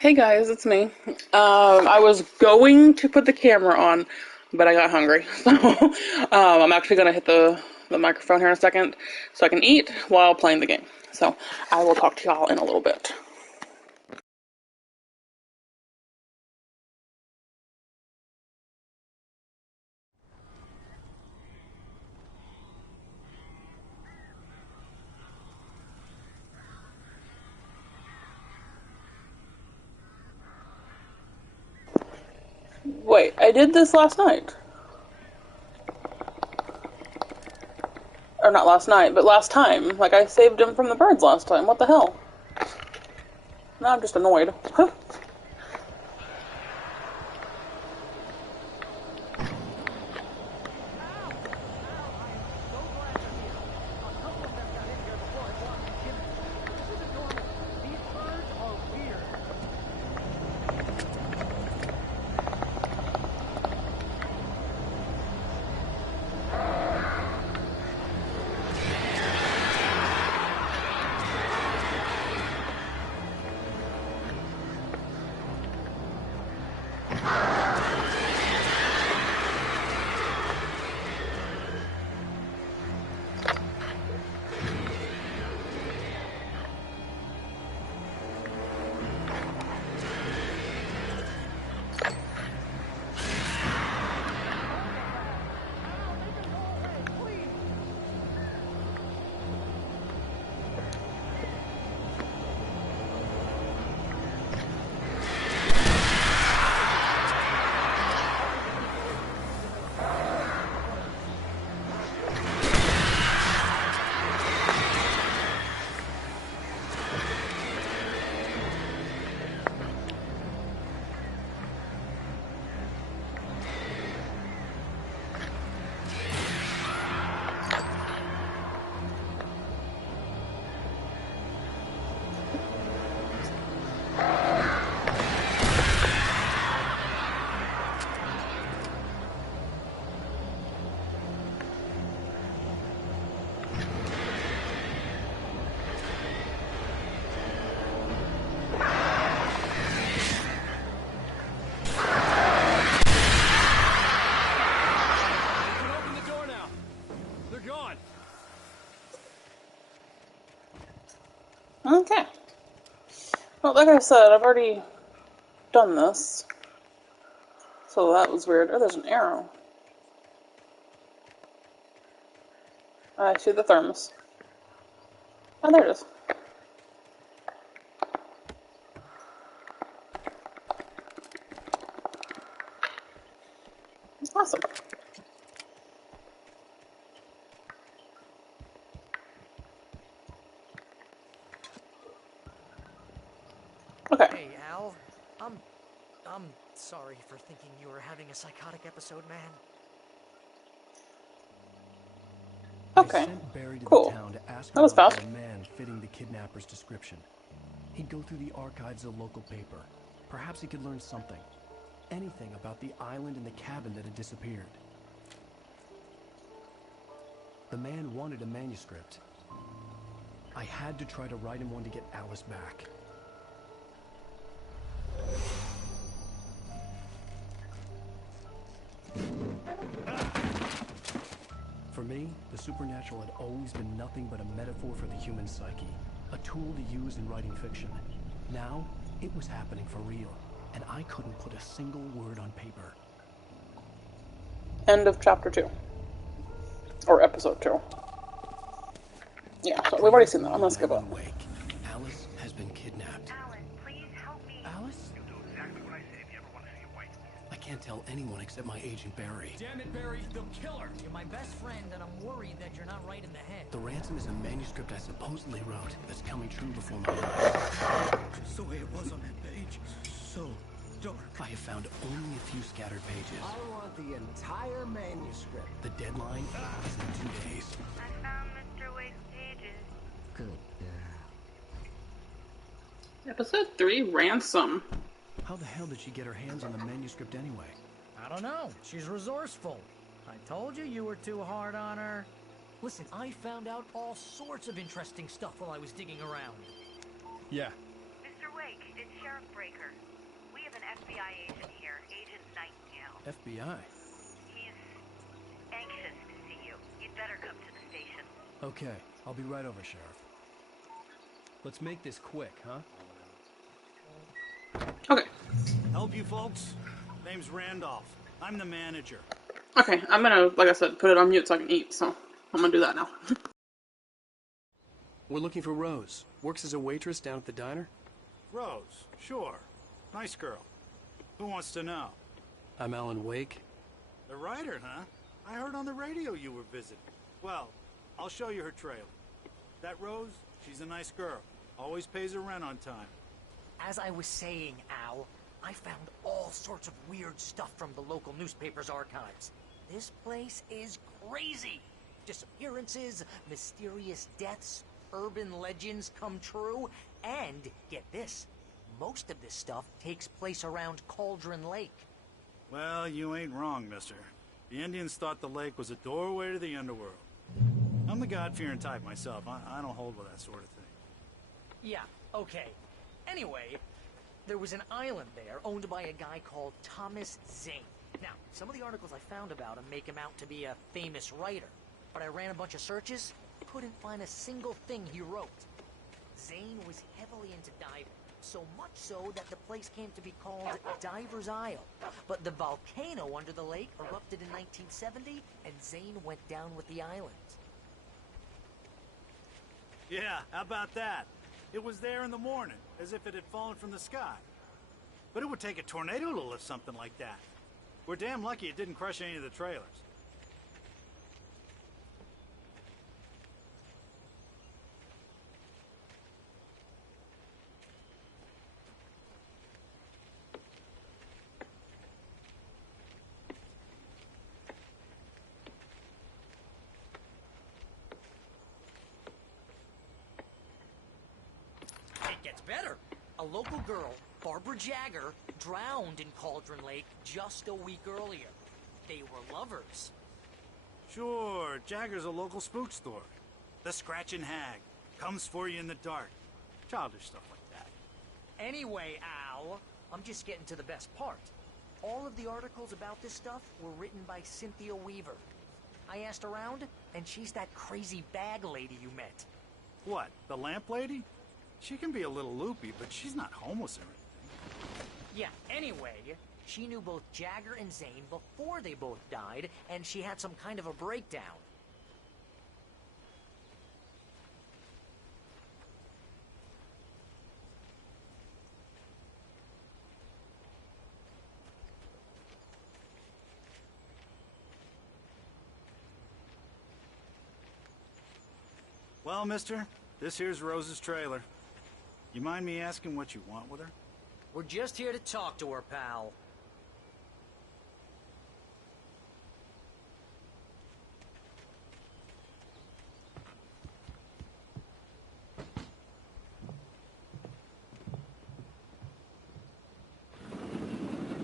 Hey guys, it's me. I was going to put the camera on, but I got hungry. So I'm actually going to hit the microphone here in a second so I can eat while playing the game. So I will talk to y'all in a little bit. Wait, I did this last night. Or not last night, but last time. Like, I saved him from the birds last time. What the hell? Now I'm just annoyed. Okay. Well, like I said, I've already done this. So that was weird. Oh, there's an arrow. I see the thermos. Oh, there it is. Awesome. Okay. Hey, Al. I'm sorry for thinking you were having a psychotic episode, man. Okay. I sent Barry to Cool. the town to ask That was around fast. for a man fitting the kidnapper's description. He'd go through the archives of the local paper. Perhaps he could learn something. Anything about the island and the cabin that had disappeared. The man wanted a manuscript. I had to try to write him one to get Alice back. For me, the supernatural had always been nothing but a metaphor for the human psyche, a tool to use in writing fiction. Now, it was happening for real, and I couldn't put a single word on paper. End of chapter 2. Or episode 2. Yeah, so we've already seen that. I'm gonna skip it. Wake. Alice has been kidnapped. Alan, please help me. Alice? You'll do exactly what I say if you ever want to see a white. I can't tell anyone except my agent Barry. Damn it, Barry, they'll kill her. You're my best friend, and I'm worried that you're not right in the head. The ransom is a manuscript I supposedly wrote that's coming true before my eyes. Just the way it was on that page. So dark. I have found only a few scattered pages. I want the entire manuscript. The deadline is in 2 days. I found Mr. Wake's pages. Good. Episode 3, Ransom. How the hell did she get her hands on the manuscript anyway? I don't know. She's resourceful. I told you you were too hard on her. Listen, I found out all sorts of interesting stuff while I was digging around. Yeah. Mr. Wake, it's Sheriff Breaker. We have an FBI agent here, Agent Nightingale. FBI? He's anxious to see you. You'd better come to the station. Okay, I'll be right over, Sheriff. Let's make this quick, huh? Okay. Help you folks? Name's Randolph. I'm the manager. Okay, I'm gonna, like I said, put it on mute so I can eat, so I'm gonna do that now. We're looking for Rose. Works as a waitress down at the diner. Rose, sure. Nice girl. Who wants to know? I'm Alan Wake. The writer, huh? I heard on the radio you were visiting. Well, I'll show you her trailer. That Rose, she's a nice girl. Always pays her rent on time. As I was saying, Al, I found all sorts of weird stuff from the local newspaper's archives. This place is crazy. Disappearances, mysterious deaths, urban legends come true, and, get this, most of this stuff takes place around Cauldron Lake. Well, you ain't wrong, mister. The Indians thought the lake was a doorway to the underworld. I'm the God-fearing type myself. I don't hold with that sort of thing. Yeah, okay. Anyway, there was an island there owned by a guy called Thomas Zane. Now, some of the articles I found about him make him out to be a famous writer, but I ran a bunch of searches, couldn't find a single thing he wrote. Zane was heavily into diving, so much so that the place came to be called Diver's Isle. But the volcano under the lake erupted in 1970, and Zane went down with the island. Yeah, how about that? It was there in the morning, as if it had fallen from the sky. But it would take a tornado to lift something like that. We're damn lucky it didn't crush any of the trailers. It gets better. A local girl, Barbara Jagger, drowned in Cauldron Lake just a week earlier. They were lovers. Sure, Jagger's a local spook store. The Scratching Hag. Comes for you in the dark. Childish stuff like that. Anyway, Al, I'm just getting to the best part. All of the articles about this stuff were written by Cynthia Weaver. I asked around, and she's that crazy bag lady you met. What, the lamp lady? She can be a little loopy, but she's not homeless or anything. Yeah, anyway, she knew both Jagger and Zane before they both died, and she had some kind of a breakdown. Well, mister, this here's Rose's trailer. You mind me asking what you want with her? We're just here to talk to her, pal.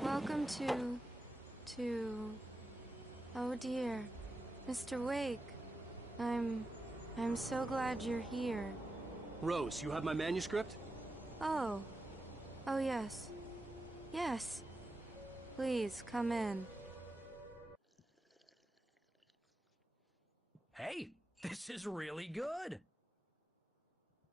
Welcome to... Oh dear, Mr. Wake. I'm so glad you're here. Rose, you have my manuscript? Oh. Oh yes. Yes. Please, come in. Hey, this is really good.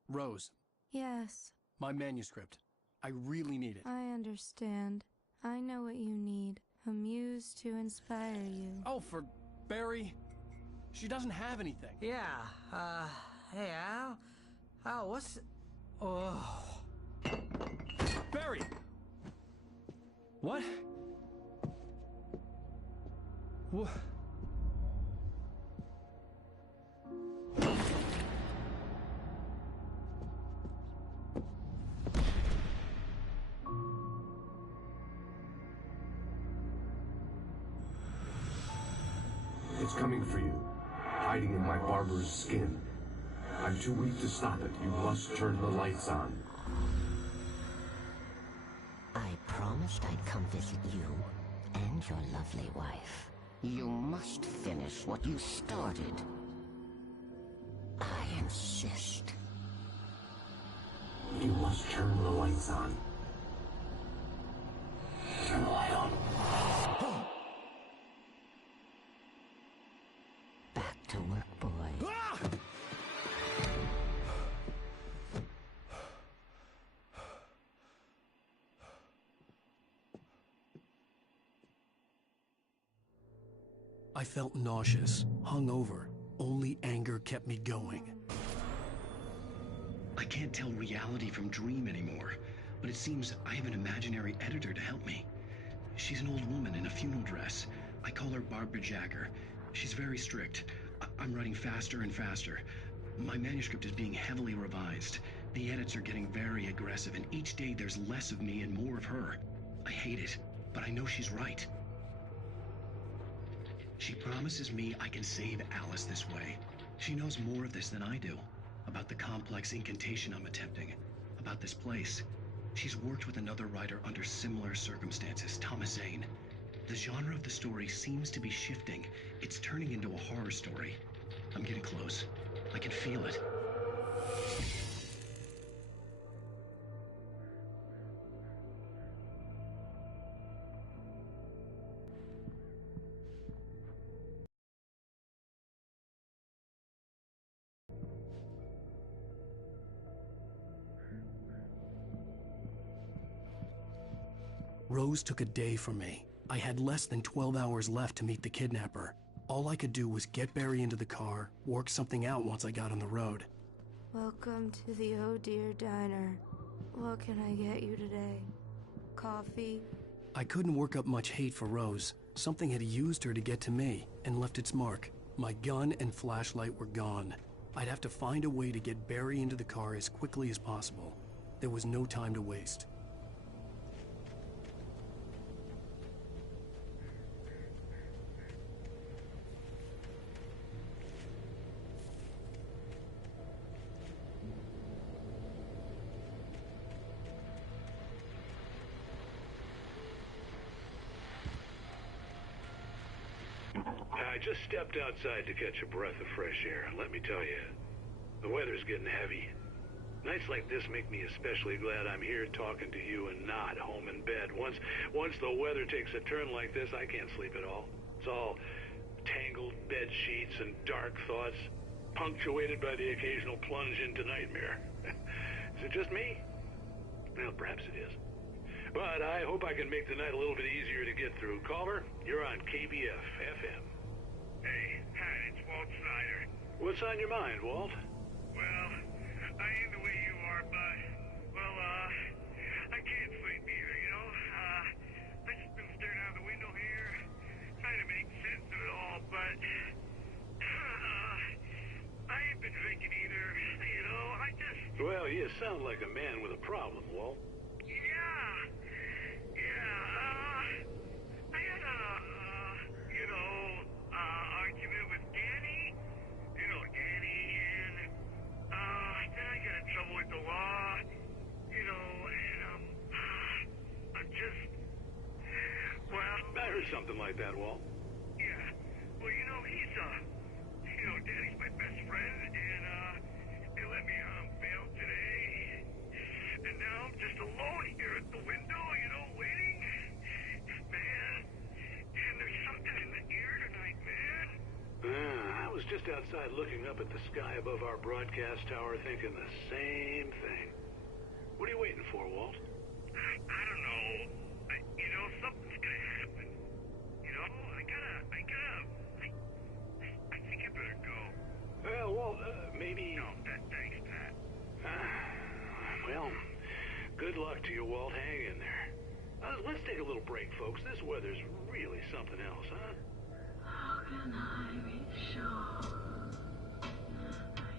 Rose, Yes, my manuscript. I really need it. I understand. I know what you need. A muse to inspire you. Oh, for Barry. She doesn't have anything. Yeah, hey, Al? Al, what's... Oh... Barry! What? What? It's coming for you, hiding in my barber's skin. I'm too weak to stop it. You must turn the lights on. I promised I'd come visit you and your lovely wife. You must finish what you started. I insist. You must turn the lights on. I felt nauseous, hungover. Only anger kept me going. I can't tell reality from dream anymore, but it seems I have an imaginary editor to help me. She's an old woman in a funeral dress. I call her Barbara Jagger. She's very strict. I'm writing faster and faster. My manuscript is being heavily revised. The edits are getting very aggressive, and each day there's less of me and more of her. I hate it, but I know she's right. She promises me I can save Alice this way. She knows more of this than I do. About the complex incantation I'm attempting. About this place. She's worked with another writer under similar circumstances, Thomas Zane. The genre of the story seems to be shifting. It's turning into a horror story. I'm getting close. I can feel it. Rose took a day from me. I had less than 12 hours left to meet the kidnapper. All I could do was get Barry into the car, work something out once I got on the road. Welcome to the Oh Dear Diner. What can I get you today? Coffee? I couldn't work up much hate for Rose. Something had used her to get to me and left its mark. My gun and flashlight were gone. I'd have to find a way to get Barry into the car as quickly as possible. There was no time to waste. I just stepped outside to catch a breath of fresh air. Let me tell you, the weather's getting heavy. Nights like this make me especially glad I'm here talking to you and not home in bed. Once the weather takes a turn like this, I can't sleep at all. It's all tangled bed sheets and dark thoughts, punctuated by the occasional plunge into nightmare. Is it just me? Well, perhaps it is. But I hope I can make the night a little bit easier to get through. Caller, you're on KBF FM. Hey, hi, it's Walt Snyder. What's on your mind, Walt? Well, I ain't the way you are, but, well, I can't sleep either, you know? I just been staring out the window here, trying to make sense of it all, but, I ain't been drinking either, you know? Well, you sound like a man with a problem, Walt. I had a, argument with Danny. You know, Danny, and, then I got in trouble with the law, you know, and, I'm just, well... I heard something like that, Walt. Yeah. Well, you know, Danny's my best friend, and, they let me on bail today. And now I'm just alone here at the window, you know, waiting. Man, and there's something in the air tonight, man. I was just outside looking up at the sky above our broadcast tower thinking the same thing. What are you waiting for, Walt? I don't know. Something's gonna happen. You know, I think I better go. Well, Walt, maybe... No, thanks, Pat. Well, good luck to you, Walt. Hang in there. Let's take a little break, folks. This weather's really something else, huh? How can I be sure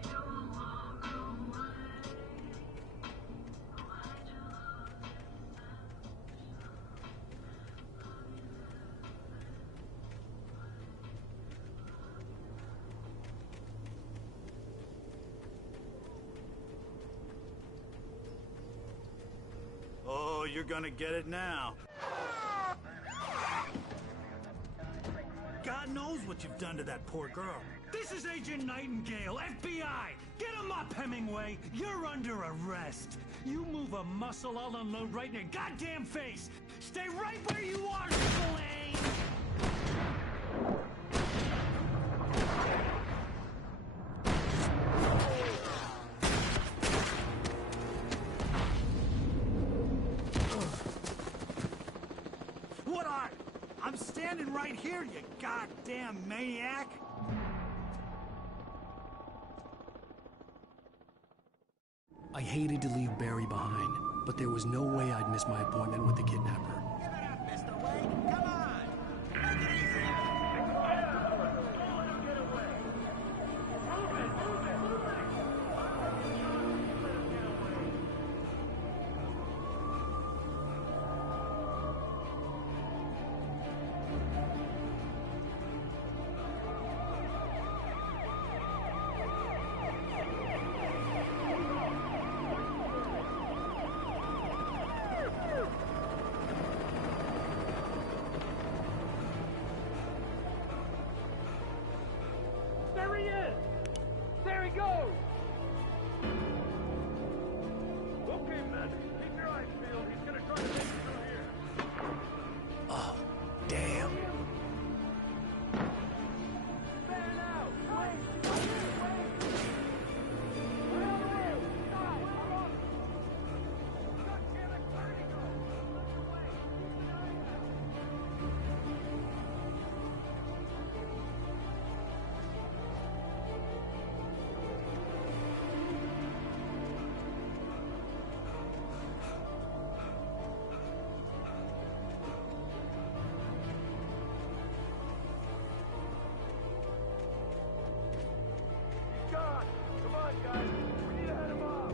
you'll walk away? Oh, you're gonna get it now. God knows what you've done to that poor girl. This is Agent Nightingale, FBI! Get him up, Hemingway! You're under arrest! You move a muscle, I'll unload right in your goddamn face! Stay right where you are, Spillane! What are? I'm I'm standing right here, you goddamn maniac! I hated to leave Barry behind, but there was no way I'd miss my appointment with the kidnapper. Give it up, Mr. Wade. Come on. Make it easy. There he is! There he goes! Okay, men, keep your eyes peeled. He's gonna try to make it through here. Oh, damn. Fan out! Wait! Wait! Stop! God damn it, where did he go? Look away! Keep an eye out! He's gone! Come on, guys! We need to head him off!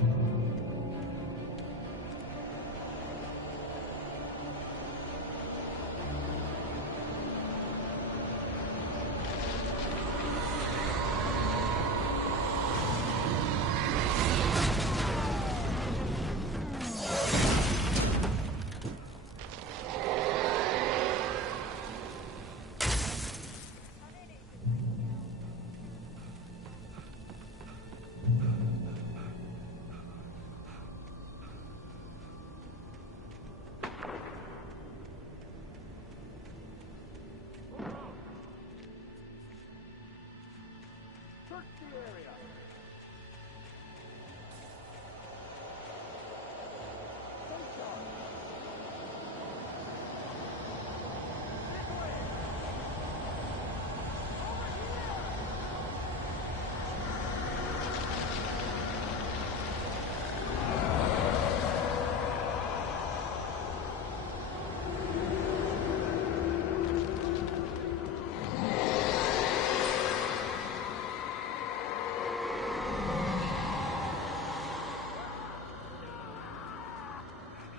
Search the area! Stay sharp! This way! Over here!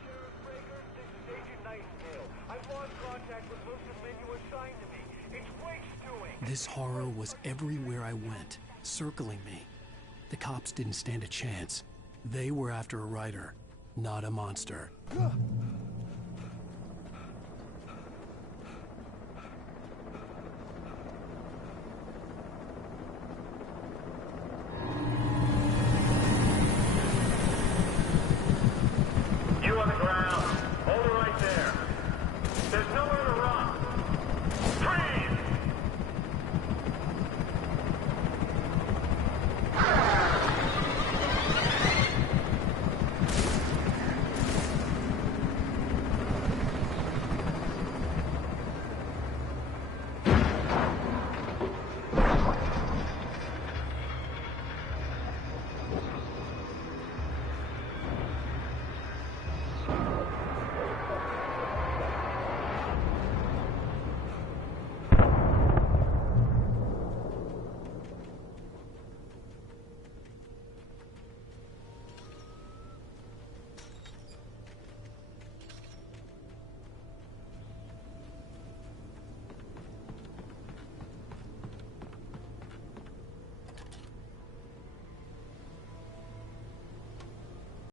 Sheriff Rager, this is Agent Nightingale. I've lost contact with most of the men you assigned to me. It's Wake's doing! This horror was everywhere I went, circling me. The cops didn't stand a chance. They were after a writer, not a monster.